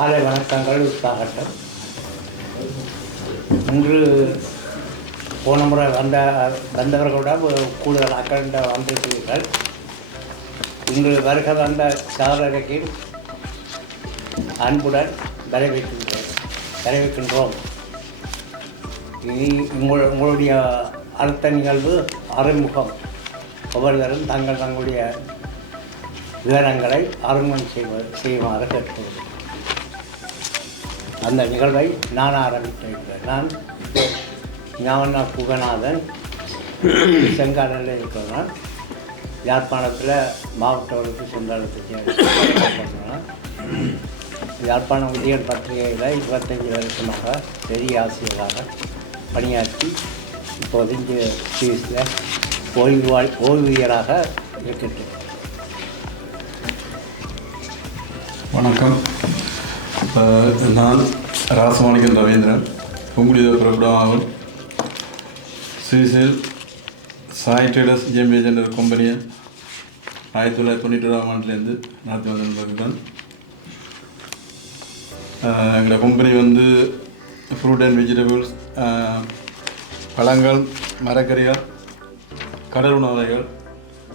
காலை வணக்கங்கள் உற்சாகட்டம் இன்று போன முறை வந்த வந்தவர்களோட அக்கண்ட வந்திருக்கிறீர்கள் இன்று வருக வந்த சாதகைக்கு அன்புடன் வரவேற்கின்றோம் வரவேற்கின்றோம். இனி உங்கள் உங்களுடைய அடுத்த நிகழ்வு அறிமுகம். ஒவ்வொருவரும் தங்கள் தங்களுடைய விவரங்களை அறிமுகம் செய்வது செய்யுமாறு கேட்கிறேன் அந்த நிகழ்வை நான் ஆரம்பித்திருக்கிறேன் நான் ஞான புகநாதன் செங்காலில் இருக்கிறேன். யாழ்ப்பாணத்தில் மாவட்ட வகுப்பு யாழ்ப்பாணம் உதயன் பத்திரிகையில் இருபத்தஞ்சி வருஷமாக பெரிய ஆசிரியராக பணியாற்றி இப்போது இங்கே சுவிஸில் ஓய்வு வாழ் ஓய்வியராக இருக்கின்றேன் வணக்கம். நான் ராசமாணிக்கம் ரவீந்திரன். பொங்குடித பிரபுடமாகும் சுவிஸில் சாய் ட்ரேடர்ஸ் ஜிஎம் ஏஜென்ட் கம்பெனியை ஆயிரத்தி தொள்ளாயிரத்தி தொண்ணூற்றி ஆண்டுலேருந்து நடத்தி வந்திருந்திருக்கிறேன் அஹ், எங்களோட கம்பெனி வந்து ஃப்ரூட் அண்ட் வெஜிடபிள்ஸ் பழங்கள் மரக்கறிகள் கடல் உணவுகள்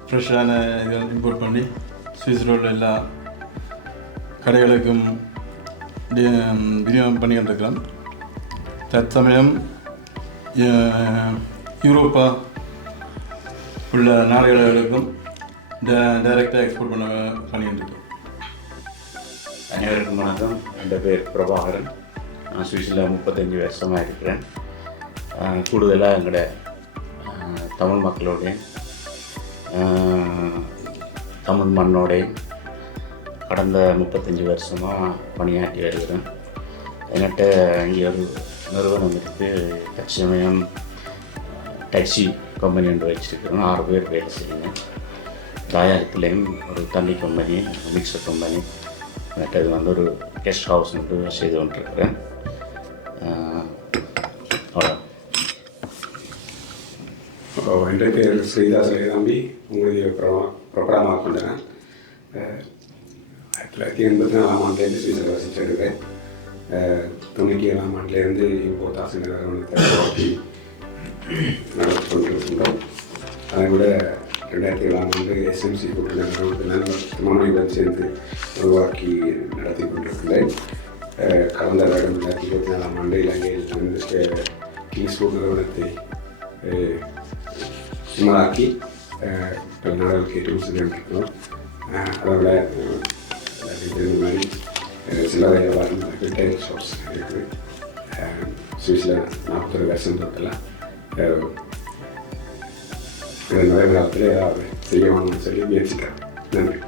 ஃப்ரெஷ்ஷான இதை இம்போர்ட் பண்ணி சுவிஸ் ரோட்டில் எல்லா கடைகளுக்கும் விநியோகம் பண்ணிக்கிட்டு தற்சமயம் யூரோப்பா உள்ள நாடுகளுக்கும் டைரெக்டாக எக்ஸ்போர்ட் பண்ண பண்ணிக்கிட்டு அனைவருக்கும் வணக்கம். என் பேர் பிரபாகரன். நான் சுவிஸில் முப்பத்தஞ்சு வருஷமாக இருக்கிறேன். கூடுதலாக எங்களோட தமிழ் மக்களோடையும் தமிழ் மண்ணோடையும் கடந்த முப்பத்தஞ்சு வருஷமாக பணியாற்றி வருகிறேன். என்கிட்ட இங்கே ஒரு நிறுவனம் இருக்குது தற்சமயம் டாக்ஸி கம்பெனி என்று வச்சுருக்கிறோம். ஆறு பேர் வேலை செய்யணும் தாயாரத்துலேயும் ஒரு தண்ணி கம்பெனி மிக்சர் கம்பெனி. மற்றது வந்து ஒரு கெஸ்ட் ஹவுஸ் என்று செய்து கொண்டிருக்கிறேன். அவ்வளோ എൻ്റെ പേര് ശ്രീദാസ് ശ്രീതമ്പി ഉള്ളത് പ്രഭാ പ്രഭാമാക്കുണ്ടനാണ് தொள்ளாயிரத்தி எண்பத்தி நாலாம் ஆண்டுலேருந்து சுவிஸில் வசிச்சிருக்கேன் தொண்ணூற்றி ஏழாம் ஆண்டுலேருந்து இப்போ தாசி நிறுவனத்தை உருவாக்கி நடத்தி கொண்டிருக்கின்றோம். அதை விட ரெண்டாயிரத்தி ஏழாம் ஆண்டு எஸ்எம்சி கூட்டு நிறுவனத்தில் மாணவியுடன் சேர்ந்து உருவாக்கி நடத்தி கொண்டிருக்கிறேன் கடந்த வருடம் ரெண்டாயிரத்தி இருபத்தி நாலாம் ஆண்டு இலங்கையில் இருந்து கிங்ஸ்போர்ட் நிறுவனத்தை அஹ், சுமராக்கி பல நாடுகளுக்கு ஏற்றுமதி செய்து கொண்டிருக்கிறோம் அதோட எல்லாருக்கும் தெரிந்த மாதிரி சில்லறை வியாபாரம் ரிட்டைல் ஷாப்ஸ் இருக்குது சுவிஸில் நாற்பத்தொரு வருஷம் தொட்டலாம் நிறைய காலத்தில் ஏதாவது செய்ய வாங்கன்னு சொல்லி முயற்சிக்கிறேன் நன்றி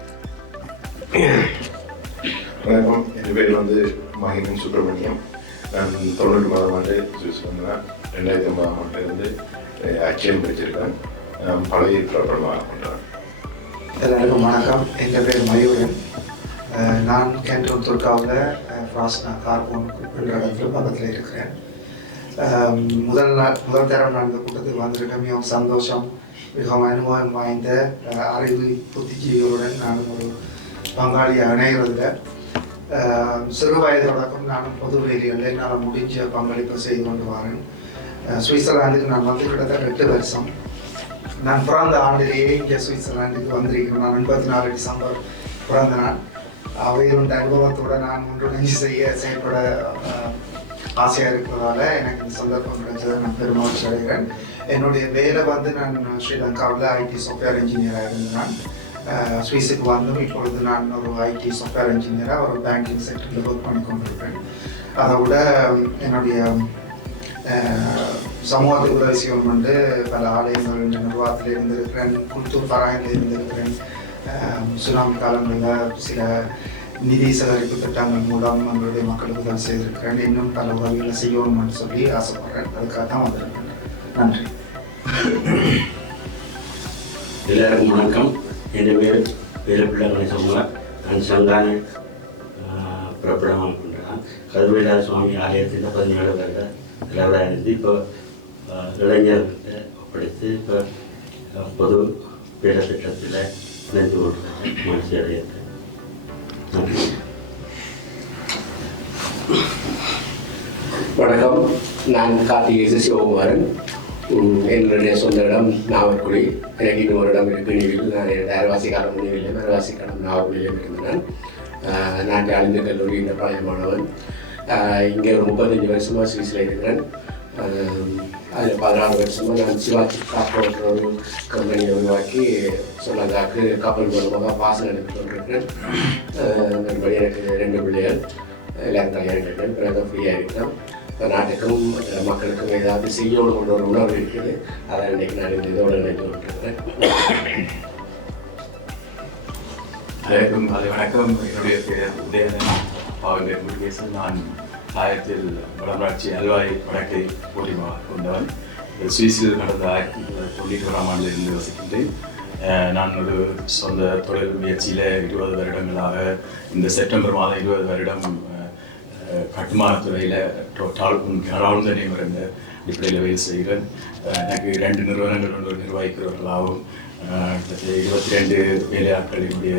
வணக்கம் என் பேர் வந்து மகிமன் சுப்பிரமணியம் நான் தொண்ணூற்றி ஒன்பதாம் ஆண்டு சுவிஸ் வந்தேன் ரெண்டாயிரத்தி ஒன்பதாம் ஆண்டு வந்து அச்சயம் படிச்சிருக்கேன் நான் பழைய பிரபலமாக கொண்டேன் எல்லாருக்கும் வணக்கம் என் பேர் மயூரன் நான் கேண்டூர் துர்காவில் ஃப்ராஸ்னா கார்போன் என்ற இடத்துல பக்கத்தில் இருக்கிறேன். முதல் நாள் முதல் தரம் நடந்த கூட்டத்துக்கு வந்திருக்க மிகவும் சந்தோஷம் மிகவும் அனுபவம் வாய்ந்த அறிவு புத்திஜீவிகளுடன் நான் ஒரு பங்காளியை இணைகிறதுல சிறு வயது தொடக்கம் நானும் பொது வேலைகளில் என்னால் முடிஞ்ச பங்களிப்பை செய்து கொண்டு வரேன். சுவிட்சர்லாந்துக்கு நான் வந்து கிட்டத்தட்ட எட்டு வருஷம். நான் பிறந்த ஆண்டிலேயே இங்கே சுவிட்சர்லாந்துக்கு வந்திருக்கிறேன். நான் எண்பத்தி நாலு டிசம்பர் பிறந்த நாள். அவையிலுண்ட அனுபவத்தோட நான் ஒன்றிணைஞ்சு செய்ய செயல்பட ஆசையாக இருக்கிறதால எனக்கு இந்த சந்தர்ப்பம் கிடைச்சதை நான் பெருமகிழ்ச்சி அடைகிறேன் என்னுடைய வேலை வந்து நான் ஸ்ரீலங்காவில் ஐடி சாஃப்ட்வேர் இன்ஜினியராக இருந்தேன். அஹ், வந்தும் இப்பொழுது நான் ஒரு ஐடி சாஃப்ட்வேர் இன்ஜினியராக ஒரு பேங்கிங் செக்டரில் ஒர்க் பண்ணி கொண்டிருக்கிறேன் அதை விட என்னுடைய சமூகத்துக்கு உதவி செய்யணும் வந்து பல ஆலயங்கள் நிர்வாகத்தில் இருந்திருக்கிறேன் குல்தூர் பராயில் இருந்திருக்கிறேன். சுனாமி காலங்களில் சில நிதி சேகரிப்பு திட்டங்கள் மூலம் நம்மளுடைய மக்களுக்கு உதவி செய்திருக்கிறேன். இன்னும் பல உதவிகளை செய்யணும்னு சொல்லி ஆசைப்படுறேன். அதுக்காக தான் வந்திருக்கேன். நன்றி. எல்லாருக்கும் வணக்கம். என் பேர் வீரப்பிள்ளை கணேசகுமார் நான் சந்தான பிரபலமாக பண்ணுறேன் கருவேலா சுவாமி ஆலயத்தில் பதினேழு வருட தலைவராக இருந்து இப்போ இளைஞர்கிட்ட ஒப்படைத்து இப்போ பொது பேர திட்டத்தில் இணைந்து கொள்கிறேன் மகிழ்ச்சி அடைகிறேன் நன்றி வணக்கம். நான் கார்த்திகேசு சிவகுமாரன் உம், என்னுடைய சொந்த இடம் நாவற்குடி. எனக்கு இன்னும் ஒரு இடம் இருக்கு. நீவில் நான் அரைவாசி காலம் முடிவில் அரைவாசி காலம் நாவற்குடியில் இருந்தேன் ஆஹ், நான் அழிந்த கல்லூரியின் பழைய மாணவன். இங்கே ஒரு முப்பத்தஞ்சு வருஷமாக சுவிஸில் இருக்கிறேன். அதில் பதினாறு வருஷமாக நான் சிவாஜி காப்போன்ற கம்பெனியை உருவாக்கி சொன்னதாக்கு கப்பல் மூலமாக பாசனம் எடுத்து கொண்டிருக்கிறேன் ஆஹ், எனக்கு ரெண்டு பிள்ளைகள் எல்லாரும் கல்யாணம் கட்டேன் பிறகு ஃப்ரீயாக இருக்கிறோம் இப்போ நாட்டுக்கும் மக்களுக்கும் ஏதாவது செய்யணும்ன்ற ஒரு உணர்வு இருக்குது அதை இன்றைக்கு நான் இந்த இதோடு நினைத்து கொண்டிருக்கிறேன் அனைவருக்கும் அது வணக்கம் என்னுடைய பேர் உதயனன் பாவங்கள் முருகேசன் நான் ஆயிரத்தில் வடமராட்சி அல்வாய் வடக்கை போட்டி கொண்டவன். சுவிஸில் கடந்த ஆயிரத்தி தொண்ணூற்றி ஓராம் ஆண்டிலிருந்து வசிக்கின்றேன். நான் ஒரு சொந்த தொழில் முயற்சியில் இருபது வருடங்களாக இந்த செப்டம்பர் மாதம் இருபது வருடம் அஹ், துறையில் டோட்டால் ஆழ்ந்த நியமரங்க அடிப்படையில் வேலை செய்கிறேன். எனக்கு ரெண்டு நிறுவனங்கள் ஒன்று நிர்வகிக்கிறவர்களாகவும் இருபத்தி ரெண்டு வேலையாட்கள் என்னுடைய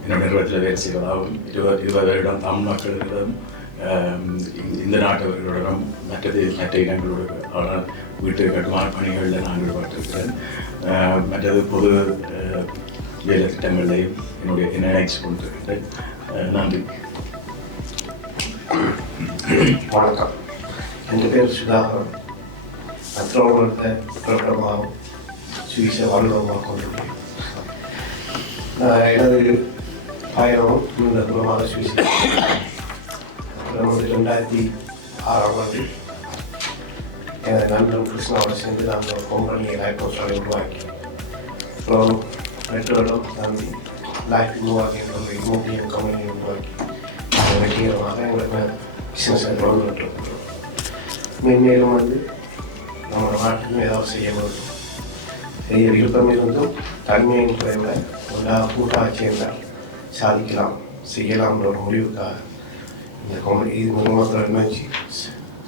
என்னோட நிறுவனத்தில் வேலை செய்வதாகவும் இருபது இருபது வருடம் தமிழ் மக்களிடம் இந்த- இந்த நாட்டவர்களுடன் மற்றது மற்ற இடங்களோடு ஆனால் வீட்டு கட்டுமான பணிகளில் நான் ஈடுபட்டிருக்கிறேன் மற்றது பொது வேலை திட்டங்களையும் என்னுடைய நினைச்சு கொண்டிருக்கிறேன் நன்றி. வணக்கம். என் பேர் சுதாகரன் அத்திரோட பிரபலமாகவும் சுவிச வாழ்வமாக கொண்டிருக்கிறேன். எனது பயணம் இந்த குலமாக சுவிச வந்து ரெண்டாயிரத்தி ஆறாம் ஆண்டு எனது நண்பன் கிருஷ்ணாவோட சேர்ந்து நாங்கள் ஒரு கம்பெனியை லைஃப் ஹவுஸாக உருவாக்கி அப்புறம் பெற்றோரும் வருடம் லைஃப் உருவாக்கி ஒரு இமோட்டியம் கம்பெனியை உருவாக்கி வெற்றிகரமாக எங்களுக்கு பிஸ்னஸை தொடர்ந்து இருக்கிறோம் மென்மேலும் வந்து நம்மளோட நாட்டுக்கும் ஏதாவது செய்ய முடியும் செய்ய விருப்பம் இருந்தும் தன்மையின் குறைவில் எல்லா கூட்டாக சேர்ந்தால் சாதிக்கலாம் செய்யலாம்ன்ற ஒரு முடிவுக்காக இந்த கம்பெனி இது மூலமாக நினைச்சு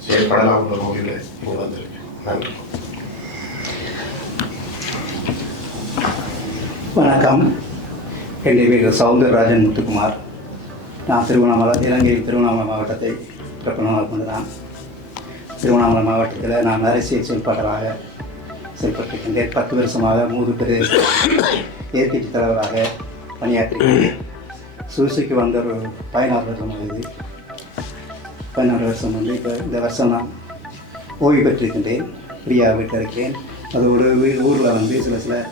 செயல்படலாம்ன்ற முடிவில் இங்கே வந்திருக்கேன் நன்றி. வணக்கம். என் பேர் சௌந்தரராஜன் முத்துக்குமார். நான் திருவண்ணாமலை இலங்கை திருவண்ணாமலை மாவட்டத்தை பிரபலமாக கொண்டுதான். திருவண்ணாமலை மாவட்டத்தில் நான் அரசியல் செயல்பாட்டராக செயல்பட்டிருக்கின்றேன் பத்து வருஷமாக மூன்று பேர் ஏற்கட்சி தலைவராக பணியாற்றிருக்கிறேன் சூசிக்கு வந்த ஒரு பதினாறு வருஷம் இது. பதினாறு வருஷம் வந்து இப்போ இந்த வருஷம் நான் ஓய்வு பெற்றிருக்கின்றேன். ஃப்ரீயாக வீட்டில் இருக்கிறேன். அதோடு வீ- ஊரில் வந்து சில சில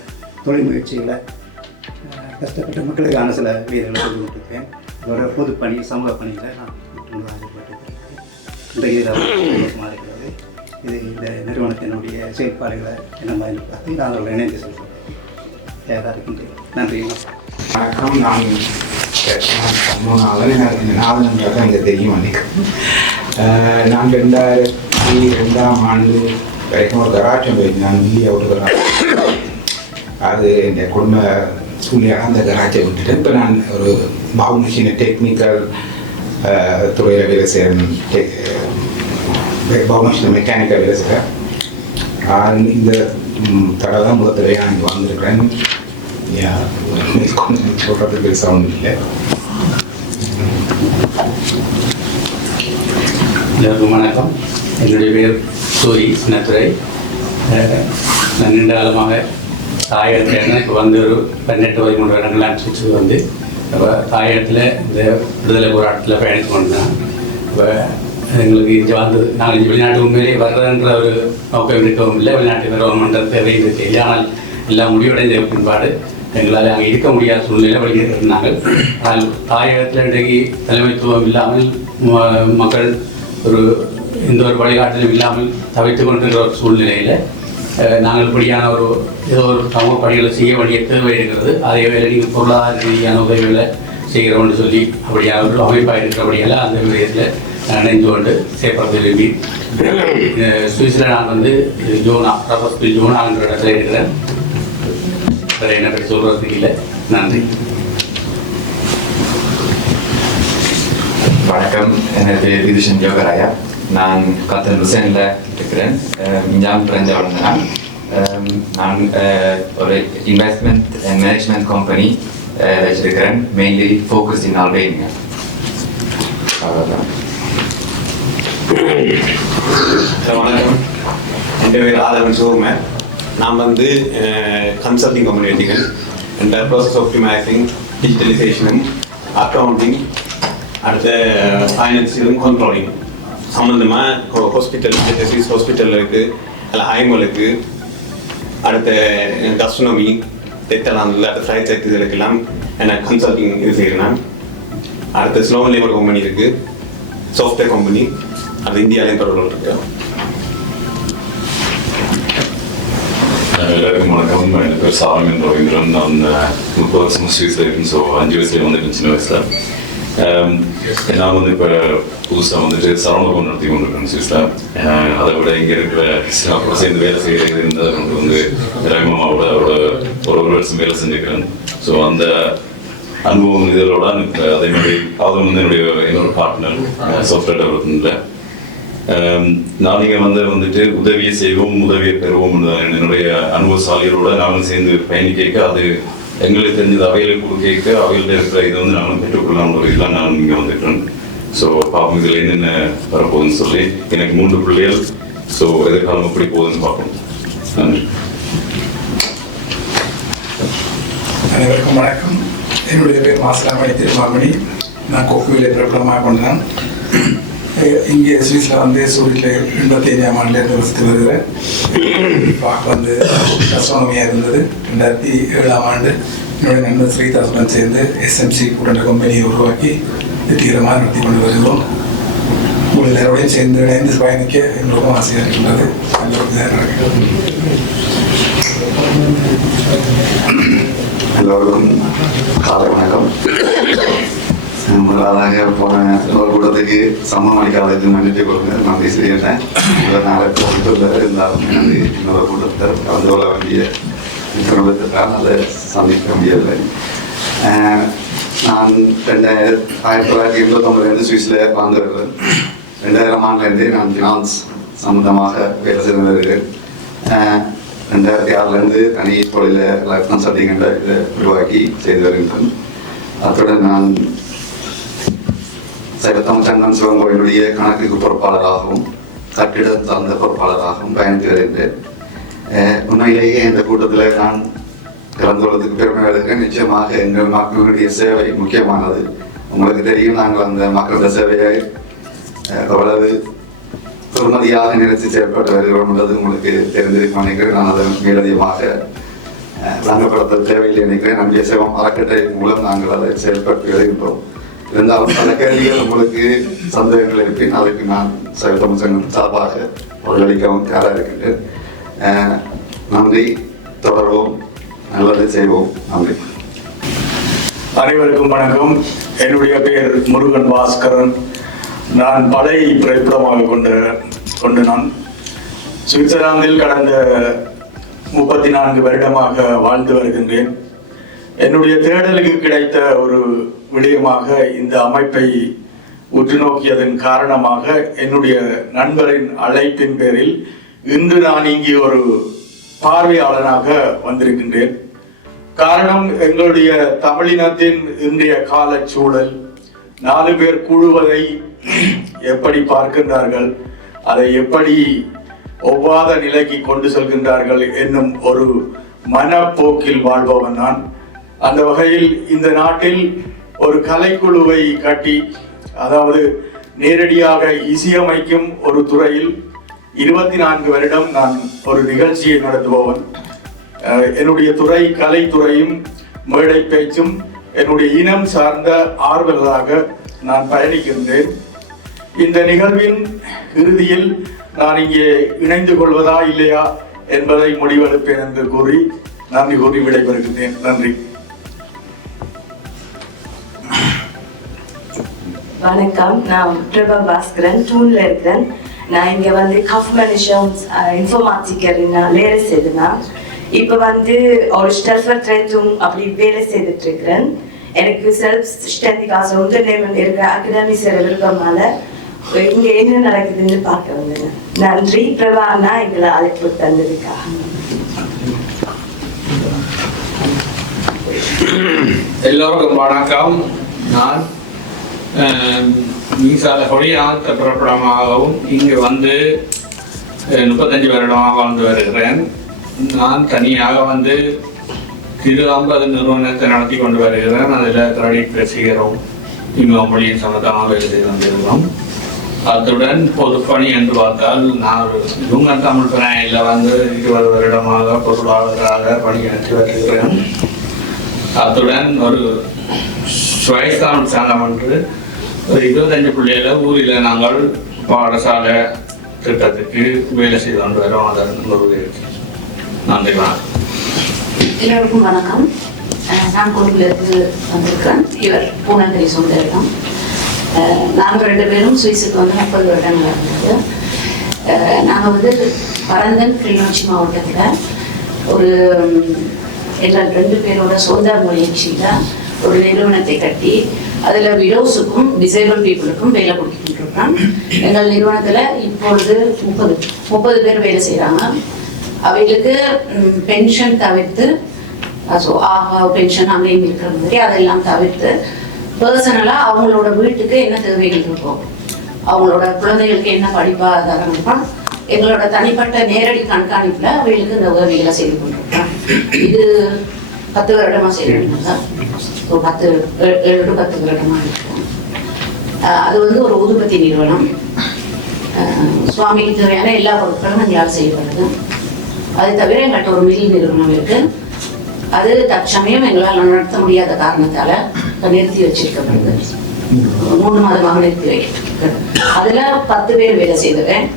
தொழில் முயற்சிகளை கஷ்டப்பட்டு கஷ்டப்பட்ட மக்களுக்கான சில வீரர்களை சொல்லி கொடுத்துருக்கேன் அதோட பணி சமூக பணியில் நான் ஈடுபட்டிருக்கிறேன் இன்றைய இருக்கிறது. இது இந்த நிறுவனத்தினுடைய செயல்பாடுகளை என்ன மாதிரி பார்த்து நான் அதோட இணைந்து செல்கிறேன். தயாராக இருக்கின்றேன். நன்றி. வணக்கம். நான் மூணாவது எனக்கு இந்த தான் எனக்கு தெரியும் அன்றைக்கு நான் ரெண்டாயிரத்தி ரெண்டாம் ஆண்டு வரைக்கும் ஒரு கராட்டம் போயிருந்தேன் நான் வீடியோ ஒரு கராட்டம் அது இந்த குடும்ப சூழ்நிலை அந்த கராச்சை விட்டுட்டு இப்போ நான் ஒரு பாபு டெக்னிக்கல் துறையில் வேலை செய்கிறேன் பாபு மெக்கானிக்கல் வேலை செய்கிறேன் ஆஹ் இந்த தடவை தான் முதல் தடவை நான் இங்கே வந்திருக்கிறேன் கொஞ்சம் சொல்கிறதுக்கு பெருசாக ஒன்றும் இல்லை எல்லோருக்கும் வணக்கம் என்னுடைய பேர் சூரி சின்னத்துறை நான் நீண்ட காலமாக தாயகத்தில் இப்போ வந்து ஒரு பதினெட்டு பதிமூணு வருடங்கள் அனுப்பிச்சு வந்து இப்போ தாயகத்தில் இந்த விடுதலை போராட்டத்தில் பயணித்து கொண்டேன் இப்போ எங்களுக்கு இங்கே வந்தது நாங்கள் வெளிநாட்டு உண்மையிலே வர்றதுன்ற ஒரு நோக்கம் இருக்கவும் இல்லை வெளிநாட்டு வருவோம்ன்ற தேவை இருக்கு ஆனால் எல்லாம் முடிவடைந்த பின்பாடு எங்களால் அங்கே இருக்க முடியாத சூழ்நிலை வெளியிருந்தாங்க ஆனால் தாயகத்தில் இன்றைக்கு தலைமைத்துவம் இல்லாமல் ம- மக்கள் ஒரு எந்த ஒரு வழிகாட்டலும் இல்லாமல் தவித்து கொண்டிருக்கிற ஒரு சூழ்நிலையில் நாங்கள் இப்படியான ஒரு ஏதோ ஒரு சமூக பணிகளை செய்ய வேண்டிய தேவை இருக்கிறது. அதே வேலை நீங்கள் பொருளாதார ரீதியான உதவிகளை செய்கிறோம்னு சொல்லி அப்படியான ஒரு அமைப்பாக இருக்கிறபடியெல்லாம் அந்த விடயத்தில் நான் நினைந்து கொண்டு செயற்பட விரும்பி நான் வந்து ஜோனா ரபஸ்பில் ஜோனான்ற இடத்துல இருக்கிறேன். வேறு என்ன பற்றி சொல்கிறதுக்கு இல்லை. நன்றி. வணக்கம். எனது பேர் விதுஷன் யோகராயா நான் கத்தன் லுசேனில் இருக்கிறேன். ஞான் பிறந்த வளர்ந்தேன் நான் ஒரு இன்வெஸ்ட்மெண்ட் அண்ட் மேனேஜ்மெண்ட் கம்பெனி வச்சிருக்கிறேன். மெயின்லி ஃபோக்கஸ் இன் அல்பேனியா அவ்வளோதான் வணக்கம். என் பேர் ஆதவன் சிவகுமார் நான் வந்து கன்சல்டிங் கம்பெனி வச்சுக்கேன் இந்த ப்ராசஸ் ஆப்டிமைசிங் டிஜிட்டலைசேஷனும் அக்கௌண்டிங் அடுத்த ஃபைனான்சியலும் கண்ட்ரோலிங் சம்மந்தமாக ஹாஸ்பிட்டல் ஸ்விஸ் ஹாஸ்பிட்டல் இருக்குது அதில் ஹைமலுக்கு அடுத்த கஸ்ட்ரோனமி தெத்தலாந்தில் அடுத்த ஃப்ளைட் செக் என்ன கன்சல்டிங் இது செய்கிறேன் அடுத்த ஸ்லோ லேபர் கம்பெனி இருக்குது சாஃப்ட்வேர் கம்பெனி அது இந்தியாவிலையும் தொடர்பு இருக்குது எல்லாருக்கும் வணக்கம் என் பேர் சாரங்கன் ரவீந்திரன் நான் முப்பது வருஷம் ஸ்வீஸில் இருக்கேன் ஸோ அஞ்சு வயசுலேயே வந்துட்டு சின்ன வயசில் நான் வந்து இப்போ புதுசாக வந்துட்டு சரவணபவன் நடத்தி கொண்டிருக்கேன் ஸ்வீஸில் அதை விட இங்கே இருக்கிற அப்புறம் சேர்ந்து வேலை செய்கிறது இருந்ததை கொண்டு வந்து ரவிமாவோட அவரோட ஒரு ஒரு வருஷம் வேலை செஞ்சுக்கிறேன் ஸோ அந்த அனுபவம் இதோட அதே மாதிரி அதை வந்து என்னுடைய என்னோட பார்ட்னர் சாஃப்ட்வேர் டெவலப்மெண்ட்டில் நாளைக்கு வந்து வந்துட்டு உதவியை செய்வோம் உதவியை பெறுவோம் என்னுடைய அனுபவசாலிகளோட நாங்களும் சேர்ந்து பயணிக்க அது எங்களுக்கு தெரிஞ்சது அவையில் கொடுக்க அவையில் இருக்கிற இதை வந்து நாங்களும் பெற்றுக்கொள்ளலாம் ஒரு இதெல்லாம் நான் இங்கே வந்துட்டோம் ஸோ பாப்போம் இதில் என்னென்ன வரப்போகுதுன்னு சொல்லி. எனக்கு மூன்று பிள்ளைகள். ஸோ எதிர்காலம் எப்படி போகுதுன்னு பார்ப்போம் நன்றி. அனைவருக்கும் வணக்கம். என்னுடைய பேர் மாசலாமணி திருமாமணி. நான் கொக்குவிலை பிரபலமாக கொண்டேன் இங்கே சுவிஸில் வந்து சூரியில் எண்பத்தி ஐந்தாம் ஆண்டுலேருந்து வசித்து வருகிறேன் பார்க்க வந்து அஸ்ட்ரானமியாக இருந்தது. ரெண்டாயிரத்தி ஏழாம் ஆண்டு என்னுடைய நண்பர் ஸ்ரீதாசுடன் சேர்ந்து எஸ்எம்சி கூட்டண்ட கம்பெனியை உருவாக்கி வெற்றிகரமாக நடத்தி கொண்டு வருகிறோம். உங்கள் எல்லாரோடையும் சேர்ந்து இணைந்து பயணிக்க எங்களுக்கும் ஆசையாக இருக்கின்றது. எல்லோருக்கும் எல்லோருக்கும் காலை வணக்கம். முதலாவதாக போன ஒரு கூட்டத்துக்கு சம்மமணி காலேஜ் மன்னிட்டு கொடுங்க நன்றி பேசிட்டேன் இவர் நாளை போட்டுள்ள இருந்தாலும் எனது இன்னொரு கூட்டத்தில் கலந்து கொள்ள வேண்டிய நிறுவனத்திற்காக அதை சந்திக்க முடியவில்லை நான் ரெண்டாயிரத்தி ஆயிரத்தி தொள்ளாயிரத்தி எண்பத்தொம்பதுலேருந்து சுவிஸில் வாழ்ந்து ரெண்டாயிரம் ஆண்டுலேருந்தே நான் ஃபினான்ஸ் சம்மந்தமாக வேலை செய்து வருகிறேன் ரெண்டாயிரத்தி ஆறுலேருந்து தனி தொழில லைஃப் கன்சல்டிங் என்ற இதை உருவாக்கி செய்து வருகின்றேன் அத்துடன் நான் சைவத்தம் சங்கம் சிவங்கோயிலுடைய கணக்குக்கு பொறுப்பாளராகவும் கட்டிட சார்ந்த பொறுப்பாளராகவும் பயணித்து வருகின்றேன் உண்மையிலேயே இந்த கூட்டத்தில் நான் கலந்து கொள்வதற்கு பெருமை அடைகிறேன். நிச்சயமாக எங்கள் மக்களுடைய சேவை முக்கியமானது. உங்களுக்கு தெரியும் நாங்கள் அந்த மக்களோட சேவையை எவ்வளவு பெருமதியாக நினைத்து செயல்பட்டு வருகிறோம் என்பது உங்களுக்கு தெரிந்திருக்கும் நினைக்கிறேன். நான் அதை மேலதிகமாக வழங்கப்படுத்த தேவையில்லை நினைக்கிறேன். நம்முடைய சேவம் அறக்கட்டளை மூலம் நாங்கள் அதை செயல்பட்டு வருகின்றோம். இருந்தாலும் அந்த கேள்விகள் உங்களுக்கு சந்தேகங்கள் இருப்பின் அதுக்கு நான் சைவத்தமிழ் சங்கம் சார்பாக பதிலளிக்கவும் தயாராக இருக்கின்றேன். நன்றி. தொடர்வோம். நல்லது செய்வோம். நன்றி. அனைவருக்கும் வணக்கம். என்னுடைய பெயர் முருகன் பாஸ்கரன். நான் படை பிறப்பிடமாக கொண்ட கொண்டு நான். சுவிட்சர்லாந்தில் கடந்த முப்பத்தி நான்கு வருடமாக வாழ்ந்து வருகின்றேன். என்னுடைய தேடலுக்கு கிடைத்த ஒரு விடயமாக இந்த அமைப்பை உற்று நோக்கியதன் காரணமாக என்னுடைய நண்பரின் அழைப்பின் பேரில் இன்று நான் இங்கே ஒரு பார்வையாளனாக வந்திருக்கின்றேன். காரணம் எங்களுடைய தமிழினத்தின் இன்றைய கால சூழல் நாலு பேர் கூடுவதை எப்படி பார்க்கின்றார்கள் அதை எப்படி ஒவ்வாத நிலைக்கு கொண்டு செல்கின்றார்கள் என்னும் ஒரு மனப்போக்கில் வாழ்பவன் நான். அந்த வகையில் இந்த நாட்டில் ஒரு கலைக்குழுவை கட்டி அதாவது நேரடியாக இசையமைக்கும் ஒரு துறையில் இருபத்தி நான்கு வருடம் நான் ஒரு நிகழ்ச்சியை நடத்துபவன். என்னுடைய துறை கலைத்துறையும் மேடை பேச்சும் என்னுடைய இனம் சார்ந்த ஆர்வலாக நான் பயணிக்கின்றேன். இந்த நிகழ்வின் இறுதியில் நான் இங்கே இணைந்து கொள்வதா இல்லையா என்பதை முடிவெடுப்பேன் என்று கூறி நன்றி கூறி விடைபெறுகின்றேன். நன்றி. வணக்கம். நான் பிரபா பாஸ்கரன். டூன்ல இருக்கிறேன். நான் இங்க வந்து கஃப் மனுஷன் நான் வேலை செய்தேன் இப்போ வந்து ஒரு ஸ்டெல்ஃபர் ட்ரெண்டும் அப்படி வேலை செய்துட்டு இருக்கிறேன். எனக்கு செல்ஃப் ஸ்டெண்டிகாச உண்டர்நேமன் இருக்கிற அகாடமி சேர விருப்பமால இங்க என்ன நடக்குதுன்னு பார்க்க வந்தேன் நன்றி. பிரபா அண்ணா எங்களை அழைப்பு தந்ததுக்காக. எல்லோருக்கும் வணக்கம். நான் மீசால கொடியாத்த புறப்படமாகவும் இங்கு வந்து முப்பத்தஞ்சு வருடமாக வாழ்ந்து வருகிறேன். நான் தனியாக வந்து திரு ஐம்பது நிறுவனத்தை நடத்தி கொண்டு வருகிறேன். அதில் கிரெடிட் ரசிகரும் இம்மொழியின் சம்மந்தமாக எழுதி வந்திருக்கிறோம் அத்துடன் பொதுப்பணி என்று பார்த்தால் நான் இவங்க தமிழ் பிராயில் வந்து இருபது வருடமாக பொருளாளராக பணியாற்றி வருகிறேன். அத்துடன் ஒரு சுவைஸ்தான் சங்கம் என்று ஒரு இருபத்தஞ்சு பிள்ளைகள ஊரில் நாங்கள் பாடசாலை திட்டத்துக்கு வேலை செய்து கொண்டு வரோம். அதை ஒரு நன்றி வணக்கம். எல்லோருக்கும் வணக்கம். நான் கொழும்பிலிருந்து வந்திருக்கிறேன். இவர் பூனகிரி சொந்த இடம் நாங்கள் ரெண்டு பேரும் சுவிஸுக்கு வந்து முப்பது வருடங்கள் இருந்தது நாங்கள் வந்து பரந்தன் கிளிநொச்சி மாவட்டத்தில் ஒரு எங்கள் ரெண்டு பேரோட சொந்த முயற்சியில் ஒரு நிறுவனத்தை கட்டி அதில் விடோஸுக்கும் டிசேபிள் பீப்புளுக்கும் வேலை கொடுத்துட்டு இருக்கோம் எங்கள் நிறுவனத்தில் இப்பொழுது முப்பது முப்பது பேர் வேலை செய்கிறாங்க அவைகளுக்கு பென்ஷன் தவிர்த்து ஸோ ஆஹா பென்ஷன் அங்கேயும் இருக்கிற மாதிரி அதெல்லாம் தவிர்த்து பர்சனலாக அவங்களோட வீட்டுக்கு என்ன தேவைகள் இருக்கும் அவங்களோட குழந்தைகளுக்கு என்ன படிப்பாதாரம் இருக்கும் எங்களோட தனிப்பட்ட நேரடி கண்காணிப்பில் அவைகளுக்கு இந்த உதவிகளை செய்து கொண்டிருக்கோம். இது பத்து வருடமாக செய்யணும் ஒரு பத்து ஏழு டு பத்து வருடமாக இருக்கும் அது வந்து ஒரு ஊதுபத்தி நிறுவனம் சுவாமிக்கு தேவையான எல்லா பொருட்களும் எங்களால் செய்யப்படுது அது தவிர எங்கள்கிட்ட ஒரு மில் நிறுவனம் இருக்கு அது தற்சமயம் எங்களால் நடத்த முடியாத காரணத்தால நிறுத்தி வச்சிருக்கப்படுது மூணு மாதமாக நிறுத்தி வைக்கப்பட்டிருக்கு அதுல பத்து பேர் வேலை செய்தவன்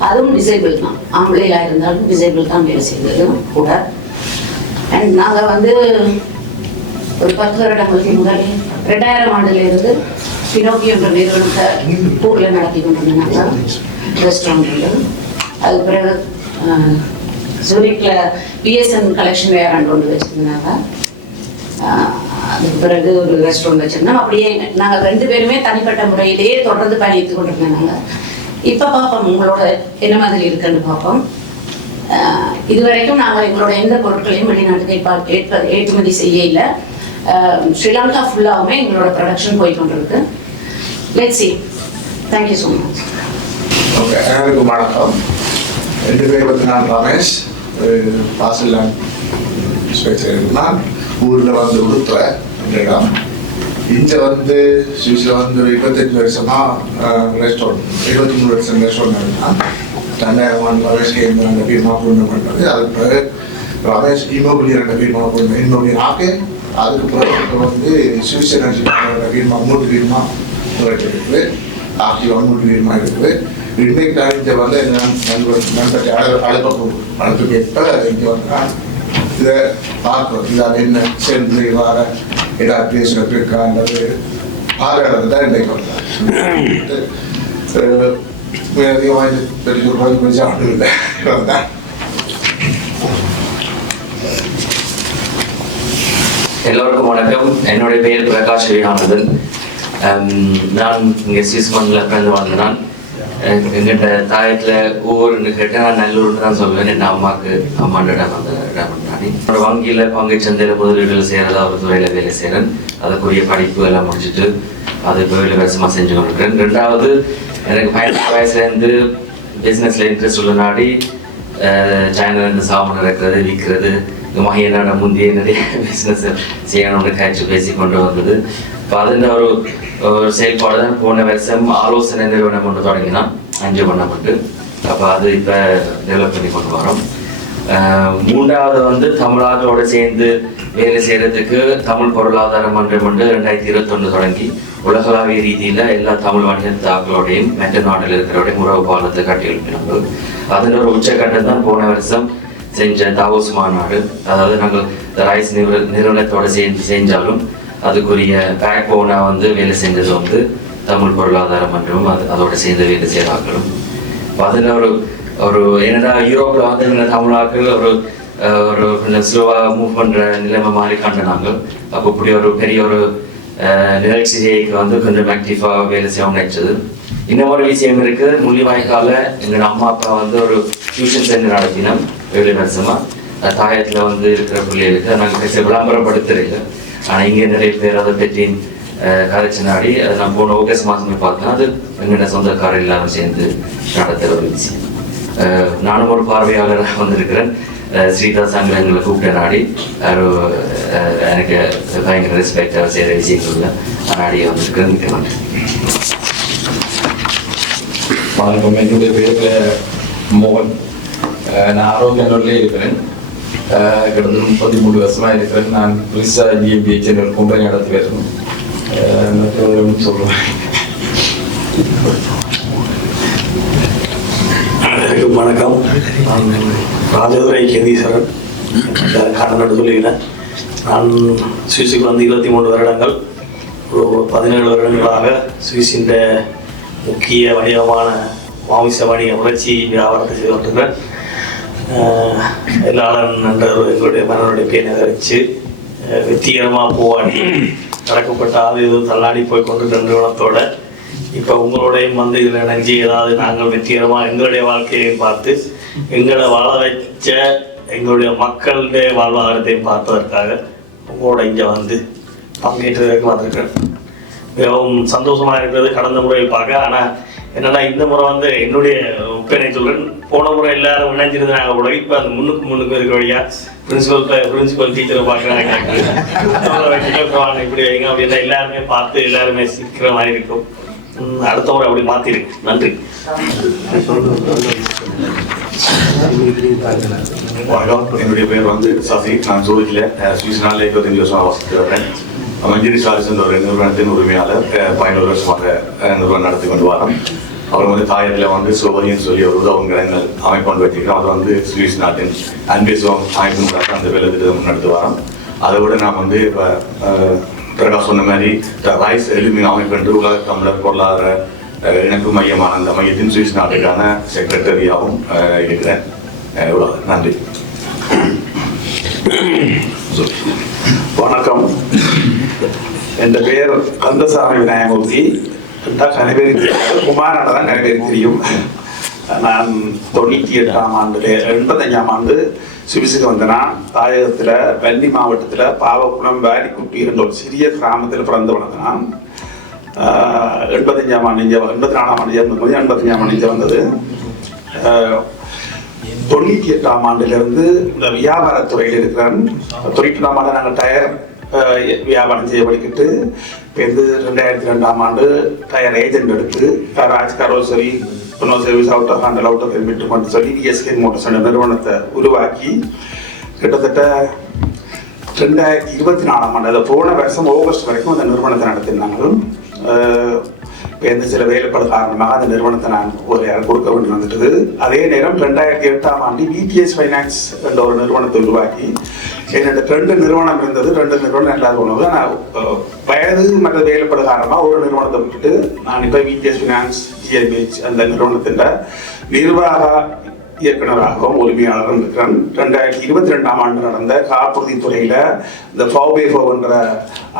அதுவும் டிசேபிள் தான் ஆம்பளையா இருந்தாலும் டிசேபிள் தான் வேலை செய்தது கூட அண்ட் நாங்கள் வந்து ஒரு பத்து வருடங்களுக்கு முதல் ரெண்டாயிரம் ஆண்டுல இருந்து பினோக்கி என்ற நிறுவனத்தை ஊரில் நடத்தி கொண்டிருந்தாங்க. ரெஸ்டாரண்ட்ல அது பிறகு சூரிக்கில் பிஎஸ்என் கலெக்ஷன் வேறாண்டு ஒன்று வச்சுருந்தாங்க. அதுக்கு பிறகு ஒரு ரெஸ்டாரண்ட் வச்சிருந்தோம். அப்படியே நாங்கள் ரெண்டு பேருமே தனிப்பட்ட முறையிலேயே தொடர்ந்து பயணித்து கொண்டிருந்தாங்க இப்போ பார்ப்போம் உங்களோட என்ன மாதிரி இருக்குன்னு பார்ப்போம் இதுவரைக்கும் நாங்கள் எங்களோட எந்த பொருட்களையும் வெளிநாட்டுக்கு இப்போ ஏற்ப ஏற்றுமதி செய்ய இல்லை ஸ்ரீலங்கா ஃபுல்லாகவுமே எங்களோட ப்ரொடக்ஷன் போய் கொண்டிருக்கு லெட் C thank you so much okay அனைவருக்கும் வணக்கம். ரெண்டு பேர் பற்றி நான் ரமேஷ் பாசிலான் நான் ஊரில் வந்து உடுத்துற இடம். இங்கே வந்து சுவிஸில் வந்து ஒரு இருபத்தஞ்சு வருஷமாக ரெஸ்டாரண்ட் இருபத்தி மூணு வருஷம் ரெஸ்டாரண்ட் இருந்தான் ரெண்டாயிரம் கேந்து அந்த பீமா பூர்ண பண்ணது அதுக்கு பிறகு ரமேஷ் இமோபிலியர் என்ற பீமா பூர்ண இமோபிலியர் ஆக்கு அதுக்கு பிறகு வந்து சுவிஸ் எனர்ஜி பீமா மூன்று பீமா இருக்குது ஆக்டிவாக மூன்று பீமா இருக்குது. இன்னைக்கு இங்கே வந்து நண்பர் நண்பர் அழகு அழைப்பு அழைப்புக்கு ஏற்ப இங்கே வந்தேன். இதை பார்க்குறோம் இதால் என்ன? சேர்ந்து வர ஏதாவது பேசுறது இருக்கா அல்லது பார்வையாளர் தான் இன்னைக்கு வந்தேன் அதிகமாக இது பெரிய ஒரு பதிவு வந்தேன் எல்லோருக்கும் வணக்கம். என்னுடைய பெயர் பிரகாஷ் விவேகானந்தன் நான் இங்கே சுவிஸ் மண்ணில் பிறந்து வந்தேன் எங்கிட்ட தாயத்தில் ஊருன்னு கேட்டால் நான் நல்லூர்னு தான் சொல்லுவேன். என் அம்மாவுக்கு அம்மாண்ட இடம் அந்த இடம் நான். என்னோட வங்கியில் பங்கு சந்தையில் முதலீடுகள் செய்கிறதா ஒரு துறையில் வேலை செய்கிறேன் அதுக்குரிய படிப்பு எல்லாம் முடிச்சுட்டு அது இப்போ வேலை வருஷமாக செஞ்சு கொண்டிருக்கிறேன். ரெண்டாவது எனக்கு பதினெட்டு வயசுலேருந்து பிஸ்னஸில் இன்ட்ரெஸ்ட் உள்ள நாடி சைனாலேருந்து சாமான் இறக்குறது விற்கிறது இந்த மகையனோட முந்தைய நிறைய பிஸ்னஸ் செய்யணும்னு காய்ச்சி பேசி கொண்டு வந்தது. இப்போ அதில் ஒரு ஒரு செயல்பாடு தான். போன வருஷம் ஆலோசனை நிறுவனம் கொண்டு தொடங்கினா அஞ்சு பண்ணப்பட்டு அப்போ அது இப்போ டெவலப் பண்ணி கொண்டு வரோம். மூன்றாவது வந்து தமிழ்நாட்டோடு சேர்ந்து வேலை செய்கிறதுக்கு தமிழ் பொருளாதார மன்றம் வந்து ரெண்டாயிரத்தி இருபத்தொன்று தொடங்கி உலகளாவிய ரீதியில எல்லா தமிழ் வணிகத்தாக்களோடையும் மெட்ட நாட்டில் இருக்கிறோடையும் உறவு பாலத்தை கட்டி அதில் ஒரு உச்சக்கட்டம் தான் போன வருஷம் செஞ்ச தாவோஸ் மாநாடு. அதாவது நாங்கள் ரைஸ் நிறுவ நிறுவனத்தோட சேர்ந்து செஞ்சாலும் அதுக்குரிய பேக் போனா வந்து வேலை செஞ்சது வந்து தமிழ் பொருளாதார மன்றமும் அது அதோட சேர்ந்து வேலை செய்கிறார்களும் அதில் ஒரு ஒரு என்னடா யூரோப்பில் வந்து இவங்க தமிழாக்கள் ஒரு ஒரு ஸ்லோவாக மூவ் பண்ணுற நிலைமை மாதிரி கண்டனாங்க அப்போ இப்படி ஒரு பெரிய ஒரு அஹ், நிகழ்ச்சிக்கு வந்து கொஞ்சம் ஆக்டிவாக வேலை செய்யவும் நினைச்சது. இன்னும் ஒரு விஷயம் இருக்கு. முள்ளிவாய்க்கால எங்கள் அம்மா அப்பா வந்து ஒரு டியூஷன் சென்டர் நடத்தினோம். ஏழு வருஷமா. தாயத்தில் வந்து இருக்கிற பிள்ளைகளுக்கு நாங்கள் பேச விளம்பரப்படுத்துறீங்க. ஆனால் இங்கே நிறைய பேர் அதை பற்றி கரைச்சினாடி. அதை நான் போன ஆகஸ்ட் மாதமே பார்த்தேன். அது எங்கள்கிட்ட சொந்தக்காரர் எல்லாரும் சேர்ந்து நடத்துகிற ஒரு விஷயம். நானும் ஒரு பார்வையாளராக வந்திருக்கிறேன். அஹ் ஸ்ரீதாஸ் அங்கே எங்களை கூப்பிட்ட நாடி அவர் அஹ் எனக்கு பயங்கர ரெஸ்பெக்ட் அவர் செய்கிற விஷயங்கள்ல நாடியை வந்திருக்கிறேன் மிக்க நன்றி வணக்கம் என்னுடைய பேர் மோகன் அஹ் நான் ஆரோக்கிய நூலில் இருக்கிறேன் அஹ் கிட்டத்தட்ட முப்பத்தி மூணு வருஷமாக இருக்கிறேன் நான் ரிசா ஜிஎம்பிஹெச் ஒரு கம்பெனி நடத்தி வரணும் மற்றவர்களும் சொல்லுவேன் அனைவருக்கும் வணக்கம். நான் ராஜதுரை கேதீஸ்வரன் கண்ணன் சொல்லுகிறேன் நான் சுவிஸுக்கு வந்து இருபத்தி மூணு வருடங்கள் ஒரு பதினேழு வருடங்களாக சுவிஸின் முக்கிய வணிகமான மாமிச வணிக உணர்ச்சி வியாபாரத்தை செய்து கொண்டிருக்கிறேன். எல்லாளன் என்ற எங்களுடைய மன்னனுடைய பேரை வச்சு வெற்றிகரமாக போவாடி நடக்கப்பட்ட அது இது தள்ளாடி போய் கொண்டு நிறுவனத்தோட இப்போ உங்களோடையும் வந்து இதில் ஏதாவது நாங்கள் வெற்றிகரமாக எங்களுடைய வாழ்க்கையை பார்த்து எங்களை வாழ வச்ச எங்களுடைய மக்களுடைய வாழ்வாதாரத்தையும் பார்த்ததற்காக உங்களோட இங்கே வந்து பங்கேற்றதற்கு வந்திருக்கிறேன். மிகவும் சந்தோஷமா இருக்கிறது கடந்த முறையில் பார்க்க. ஆனால் என்னன்னா இந்த முறை வந்து என்னுடைய ஒப்பனை சொல்கிறேன் போன முறை எல்லாரும் இணைஞ்சிருந்தாங்க கூட இப்போ அந்த முன்னுக்கு முன்னுக்கு இருக்க வழியா பிரின்சிபல் பிரின்சிபல் டீச்சரை பார்க்குறாங்க. இப்படி வைங்க அப்படின்னா எல்லாருமே பார்த்து எல்லாருமே சிக்கிற மாதிரி இருக்கும். அடுத்த முறை அப்படி மாத்திரு. நன்றி. வணக்கம். என்னுடைய பேர் வந்து சசி. நான் சூரஜில் சுவிஸ் நாளில் இருபத்தஞ்சு வருஷம் வசித்து வரேன் மஞ்சரி சாரிஸ் என்ற ஒரு நிறுவனத்தின் உரிமையாளர் பதினோரு வருஷமாக நிறுவனம் நடத்தி கொண்டு வரோம். அவர் வந்து தாயத்தில் வந்து சுவரின்னு சொல்லி ஒரு உதவும் கிடங்கள் அமைப்பு கொண்டு வச்சிருக்கோம் அவர் வந்து சுவிஸ் நாட்டின் அன்பேசுவம் அமைப்பு அந்த வேலை திட்டம் முன்னெடுத்து வரோம். அதை விட நான் வந்து இப்போ பிரகாஷ் சொன்ன மாதிரி ரைஸ் எலுமின் அமைப்பு என்று உலக தமிழர் பொருளாதார இணைப்பு மையமான அந்த மையத்தின் சுவிஸ் நாட்டுக்கான செக்ரட்டரியாகவும் இருக்கிறேன். நன்றி. வணக்கம். என் பெயர் கந்தசாமி விநாயகமூர்த்தி என்றால் கனவேரி குமாரனை தான் கனவேரி தெரியும். நான் தொண்ணூற்றி எட்டாம் ஆண்டு எண்பத்தஞ்சாம் ஆண்டு சுவிஸுக்கு வந்த தாயகத்தில் வெள்ளி மாவட்டத்தில் பாவக்குளம் வேலிக்குட்டி என்ற ஒரு சிறிய கிராமத்தில் பிறந்து வளர்ந்த எண்பத்தஞ்சாம் ஆண்டு இங்கே எண்பத்தி நாலாம் ஆண்டு எண்பத்தஞ்சாம் ஆண்டு இங்கே வந்தது. தொண்ணூற்றி எட்டாம் ஆண்டிலிருந்து இந்த வியாபாரத்துறையில் இருக்கிறேன். தொண்ணூற்றி எட்டாம் ஆண்டு நாங்கள் டயர் வியாபாரம் செய்ய படிக்கிட்டு இப்போ ரெண்டாயிரத்தி ரெண்டாம் ஆண்டு டயர் ஏஜென்ட் எடுத்து Raj கரோசரி no service out of handle out of helmet மட்டும் சொல்லி விஎஸ்கே மோட்டர்ஸ் என்ற நிறுவனத்தை உருவாக்கி கிட்டத்தட்ட ரெண்டாயிரத்தி இருபத்தி நாலாம் ஆண்டு அதை போன வருஷம் ஆகஸ்ட் வரைக்கும் அந்த நிறுவனத்தை நடத்தினாங்க இப்போ எந்த சில வேலைப்பாடு காரணமாக அந்த நிறுவனத்தை நான் ஒரு கொடுக்க வேண்டி வந்துட்டது. அதே நேரம் ரெண்டாயிரத்தி எட்டாம் ஆண்டு விடிஎஸ் ஃபைனான்ஸ் என்ற ஒரு நிறுவனத்தை உருவாக்கி என்னோட ரெண்டு நிறுவனம் இருந்தது. ரெண்டு நிறுவனம் இல்லாத உணவு. நான் வயது மற்ற வேலைப்பாடு காரணமாக ஒரு நிறுவனத்தை விட்டுட்டு நான் இப்போ விடிஎஸ் ஃபைனான்ஸ் ஜிஎம்ஹெச் அந்த நிறுவனத்தின் நிர்வாக இயக்குனராகவும் உரிமையாளரும் இருக்கிறேன். ரெண்டாயிரத்தி இருபத்தி ரெண்டாம் ஆண்டு நடந்த காப்புறுதி துறையில் இந்த ஃபோபேஃபோ என்ற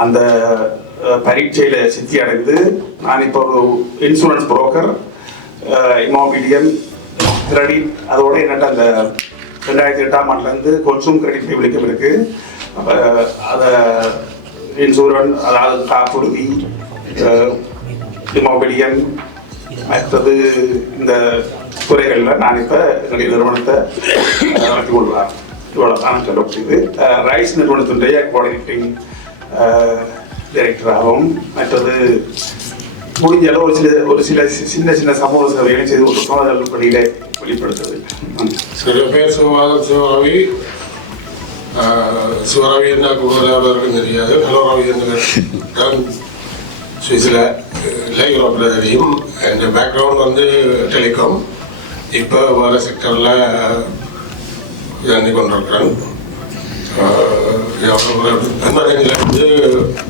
அந்த பரீட்சையில் சித்தி அடைந்து நான் இப்போ ஒரு இன்சூரன்ஸ் புரோக்கர் இமோபிலியன் கிரெடிட் அதோட என்னட்ட அந்த ரெண்டாயிரத்தி எட்டாம் ஆண்டுலேருந்து கொஞ்சம் கிரெடிட் விழிக்கம் இருக்குது அப்போ அதை இன்சூரன்ஸ் அதாவது காப்புறுதி இமோபிலியன் மற்றது இந்த துறைகளில் நான் இப்போ என்னுடைய நிறுவனத்தை நடத்தி கொள்வேன் இவ்வளோ தான் சொல்ல முடியுது. ரைஸ் நிறுவனத்தினுடைய கோஆர்டினேட்டிங் டைரக்டராகவும் மற்றது முடிஞ்ச அளவு ஒரு சில ஒரு சில சி- சின்ன சின்ன சமூக சேவைகளையும் செய்து ஒரு அதில் பணியில வெளிப்படுத்துது சில பேர் சிவபாதம் சிவரவி ஆஹ், சிவரவி என்ன கூடுதலாக தெரியாது ஹலோ ரவி என்று நான் சுவிஸில் இல்லை யூரோப்பில் தெரியும். என் பேக்ரவுண்ட் வந்து டெலிகாம் இப்போ வேறு செக்டரில் இறங்கி கொண்டிருக்கிறேன். எண்பத்தஞ்சிலேருந்து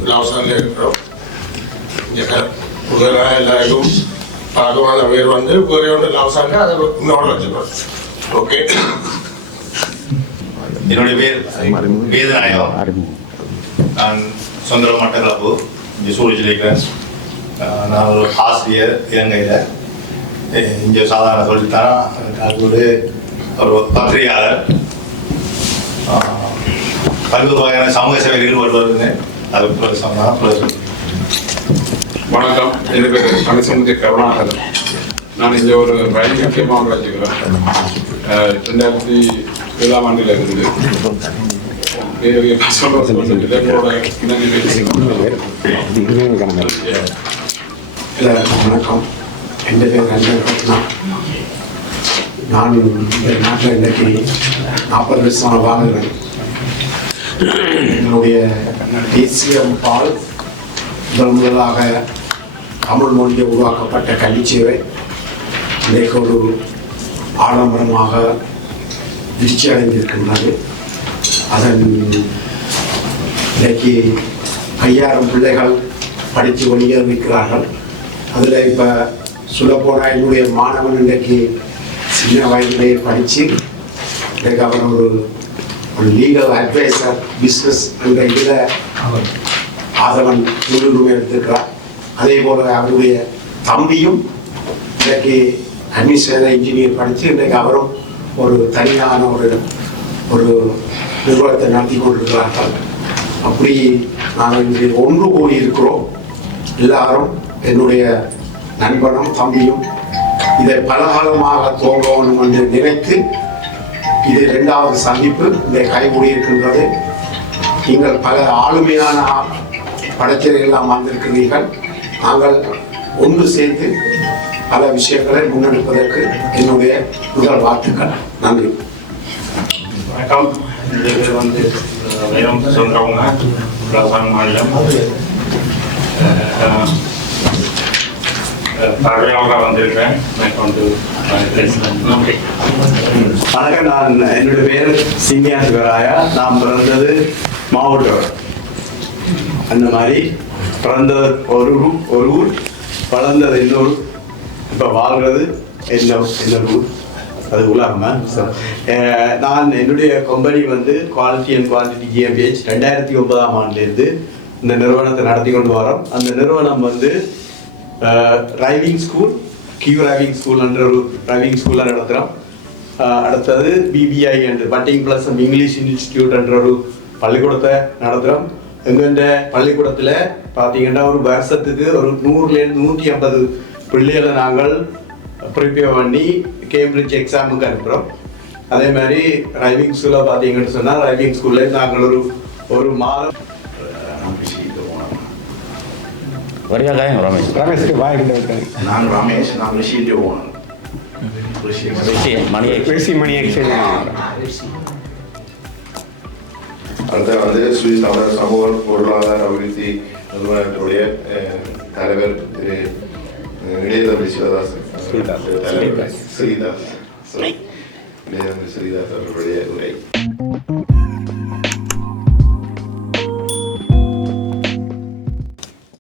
லாசானில் இருக்கிறோம் இங்கே எல்லாருக்கும் பழக்கமான பேர் வந்து வேறு ஒன்று லாசானில் அதை இன்னொரு வச்சுக்கிறோம் ஓகே என்னுடைய பேர் வேதநாயகம். நான் சொந்த மட்டக்களப்பு இங்கே சூழலில் இருக்கிறேன் நான் ஒரு ஆசிரியர் இலங்கையில். இங்கே சாதாரண சொல்லித்தான் அது ஒரு ஒரு பத்திரிகையாளர் பல்வேறு வகையான சமூக சேவைகளில் ஈடுபடுவதுன்னு வணக்கம். என் பேர் கணசமுதி கருணாகரன். நான் இங்கே ஒரு ரயில் முக்கியமாக வச்சுக்கிறேன். ரெண்டாயிரத்தி ஏழாம் ஆண்டில் இருந்து வணக்கம். என் பேர் நான் இந்த நாட்டில் இன்றைக்கு நாற்பது வருஷமாக வாழ்கிறேன் என்னுடைய தேசிய பால் முதல் முதலாக தமிழ் மொழியில் உருவாக்கப்பட்ட கல்விச்சேவை இன்றைக்கு ஒரு ஆடம்பரமாக வீழ்ச்சி அடைந்திருக்கின்றது. அதன் இன்றைக்கு ஐயாயிரம் பிள்ளைகள் படித்து வெளியேறிக்கிறார்கள் அதில் இப்போ சொல்லப்போனால் என்னுடைய மாணவன் இன்றைக்கு சின்ன வயதிலேயே படித்து இன்றைக்கு அவர் ஒரு ஒரு லீகல் அட்வைசர் பிஸ்னஸ் என்ற இதில் ஆதவன் முன்னுரிமை எடுத்திருக்கிறார். அதே போல அவருடைய தம்பியும் இன்றைக்கு அட்மினிஸ்ட்ரேஷன் இன்ஜினியர் படித்து இன்றைக்கு அவரும் ஒரு தனியான ஒரு ஒரு நிறுவனத்தை நடத்தி கொண்டிருக்கிறார்கள். அப்படி நாங்கள் இன்று ஒன்று கூடி இருக்கிறோம். எல்லாரும் என்னுடைய நண்பனும் தம்பியும் இதை பலகாலமாக தோன்றணும் என்று நினைத்து இது இரண்டாவது சந்திப்பு. இதை கைகூடியிருக்கின்றது. நீங்கள் பல ஆளுமையான படைச்சலை எல்லாம் வந்திருக்கிறீர்கள். நாங்கள் ஒன்று சேர்ந்து பல விஷயங்களை முன்னெடுப்பதற்கு என்னுடைய முதல் வாழ்த்துக்கள். நன்றி. வணக்கம். என்னுடைய வந்து வைரம் சுந்தரவங்க ராஜஸ்தான் மாநிலம். அஹ், அஹ், பார்வையாளராக வந்திருக்கிறேன். எனக்கு வந்து வணக்கம் நான் என்னுடைய பேர் சிங்கியா சிவராயா நான் பிறந்தது மாவட்டம் அந்த மாதிரி பிறந்த ஒரு ஒரு ஊர் வளர்ந்தது இன்னொரு இப்போ வாழ்கிறது என்ன இன்னொரு ஊர்? அது உலகமா? நான் என்னுடைய கம்பெனி வந்து குவாலிட்டி அண்ட் குவான்டிட்டி ஜிஎம்பிஹெச் ரெண்டாயிரத்தி ஒன்பதாம் ஆண்டுலேருந்து இந்த நிறுவனத்தை நடத்தி கொண்டு வரோம். அந்த நிறுவனம் வந்து driving school Q driving school என்ற ஒரு டிரைவிங் ஸ்கூலில் நடத்துகிறோம் அடுத்தது பிபிஐ அண்ட் பட்டிங் பிளஸ் இங்கிலீஷ் இன்ஸ்டிடியூட் என்ற ஒரு பள்ளிக்கூடத்தை நடத்துகிறோம் எங்கெண்ட பள்ளிக்கூடத்தில் பார்த்தீங்கன்னா ஒரு வருஷத்துக்கு ஒரு நூறுலேருந்து நூற்றி ஐம்பது பிள்ளைகளை நாங்கள் ப்ரிப்பேர் பண்ணி கேம்பிரிட்ஜ் எக்ஸாமுக்கு அனுப்புகிறோம் அதே மாதிரி டிரைவிங் ஸ்கூலில் பார்த்தீங்கன்னு சொன்னால் டிரைவிங் ஸ்கூலில் நாங்கள் ஒரு ஒரு மாதம் வரியா காயம் ரமேஷ். ரமேஷுக்கு வாய்கிட்ட நான் ரமேஷ் நான் ரிஷிൻ്റെ ஓனர் ரிஷி மணி ரிஷி மணி அடுத்த வந்து ஸ்ரீ தமிழர் சமூக பொருளாதார அபிவிருத்தி நிறுவனத்துடைய தலைவர் திரு இளையதம்பி சிவதாசன் தலைவர் ஸ்ரீதாஸ். இளையதம்பி ஸ்ரீதாஸ் அவர்களுடைய உரை.